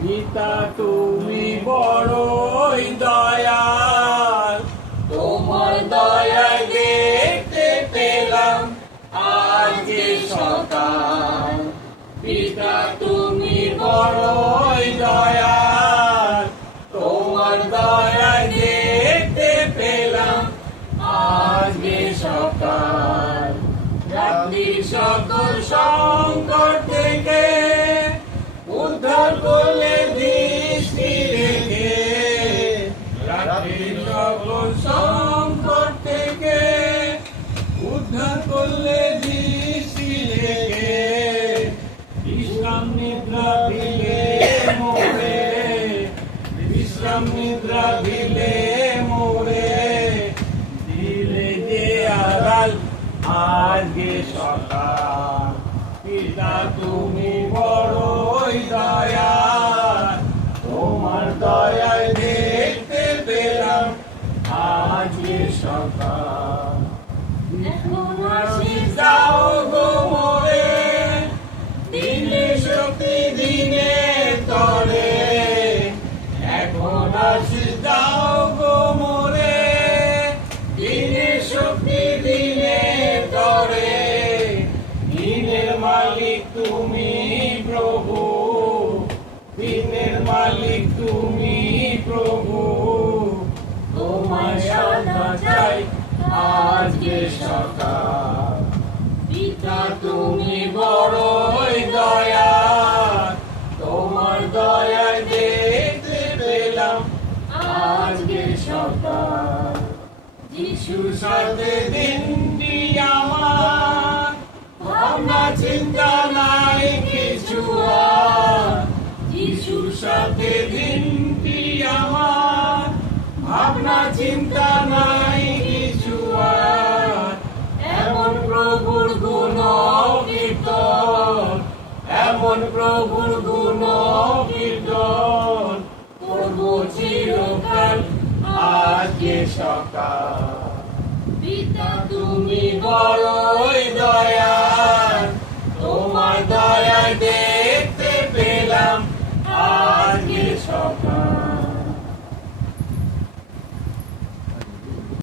পিতা তুমি বড়ই দয়াল, তোমার দয়ায় দেখতে পেলাম আজকে সকাল। পিতা তুমি বড়ই দয়াল, তোমার দয়ায় দেখতে পেলাম আজকে সকাল। রাত্রির সকল সংকট থেকে উদ্ধার করলে দৃষ্টি রেখে, রাত্রির সকল সংকট থেকে উদ্ধার করলে দৃষ্টি রেখে, বিশ্রাম নিদ্রা দিলে মোরে, বিশ্রাম নিদ্রা দিলে মোরে, দিলে যে আড়াল আজকে সকাল। পিতা তুমি বড়ই দয়াল, তোমার দয়ায় দেখতে পেলাম আজকে সকাল। এখন আশীষ দাও গো মোরে, দিনে শক্তি দিনে তরে। এখন আশীষ দাও গো মোরে, দিনে শক্তি দিনে তরে। দিনের মালিক তুমি প্রভু, দিনের মালিক তুমি প্রভু, তোমায় সদা চাই আজকে সকাল। পিতা তুমি বড়ই দয়াল, তোমার দয়ায় দেখতে পেলাম আজকে সকাল। যিশুর সাথে দিনটি আমার, ভাবনা চিন্তা নাই কিছু আর। যিশুর সাথে দিনটি আমার, ভাবনা চিন্তা নাই কিছু আর। এমন প্রভুর গুণ কীর্তন, এমন প্রভুর গুণ কীর্তন করব চিরকাল আজকে সকাল। পিতা তুমি বড়ই দয়াল, তোমার দয়ায়